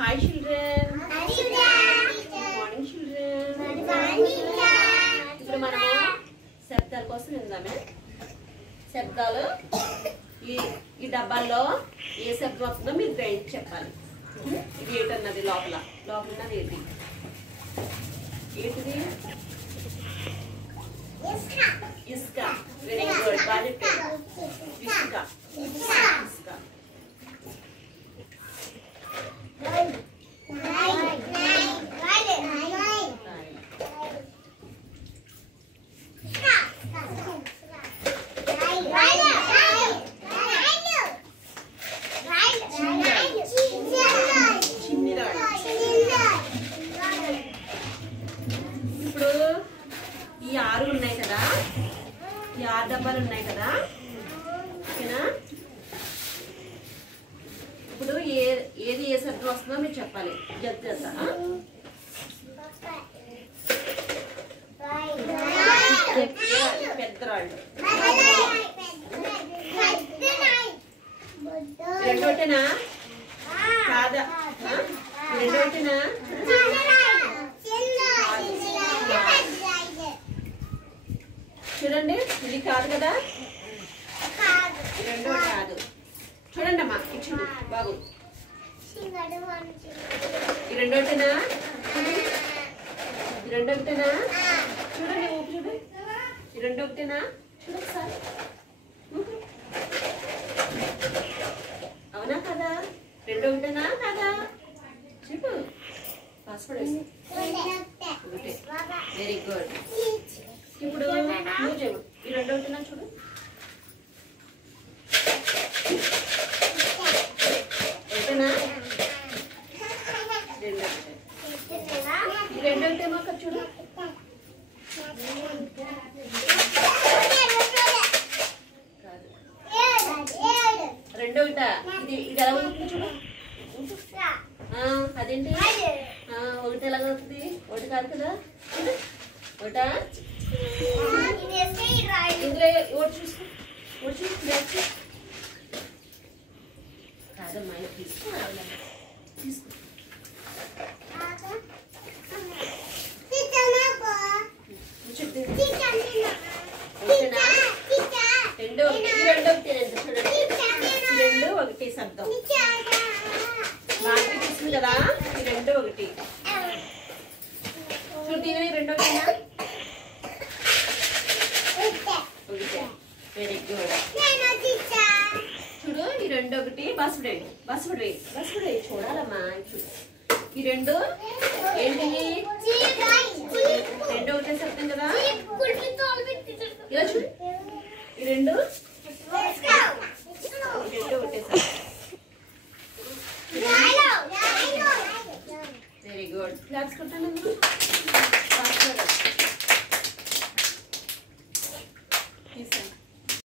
Hi children. Hi children. Good morning children. Good morning. ఇప్పుడు మనము శబ్దాల కోసం విందామే. శబ్దాలు ఈ డబ్బాల్లో ఏ శబ్దం వస్తుందో మీరు గ్రైండ్ చెప్పాలి. ఇది ఏంటన్నది లోపల ఉన్నది ఏంటి? ఏంటిది? ఇసుక. Very good. బాగా చెప్పారు. ఇసుక. ఇప్పుడు ఈ 6 ఉన్నాయి కదా, ఈ 6 డబ్బాలు ఉన్నాయి కదా, ఓకేనా? ఇప్పుడు ఏది ఏ శబ్దం వస్తుందో మీరు చెప్పాలి. జత పెద్ద రాళ్ళు. రెండోటేనా కాదా? రెండోటేనా? చూడండి, ఇది కాదు కదా, రెండో కాదు. చూడండి అమ్మా, ఇది చూడు బాబు, ఈ రెండోటేనా? ఈ రెండోటేనా? చూడండి, ఊపి చూడు, ఈ రెండోటేనా? చూడు ఒకసారి, అవునా కదా? రెండోటేనా కాదా? చెప్పు. పాస్వర్డ్ వేసి. ఒకటే. Very good. ఇప్పుడు నువ్వు చెప్పు, ఈ రెండోటేనా? చూడు, ఒకటేనా? ఈ రెండోటేమో అక్కడ చూడు, రెండోట. ఇది ఎలా అవుతుంది చూడు, అదేంటి? ఒకటి ఎలాగ అవుతుంది? ఒకటి కాదు కదా, ఒకటా? ఇందులో ఒకటి చూసుకో, ఒకటి చూసి కాదమ్మా, తీసుకో తీసుకో. రెండు ఒకటి శబ్దం బాగా చూస్తుంది కదా, ఈ రెండు ఒకటి. చూడు, దీని రెండు ఒకటేనా? ఒకటే. Very good. చూడు, ఈ రెండు ఒకటి. బస్సుడు వేయి చూడాలమ్మా. చూడు, ఈ రెండు ఏంటి? రెండు ఒకటే శబ్దం కదా. ఇలా చూడు, ఈ రెండు ఒకటే శబ్దం. Very good. క్లాప్స్ కొట్టాను.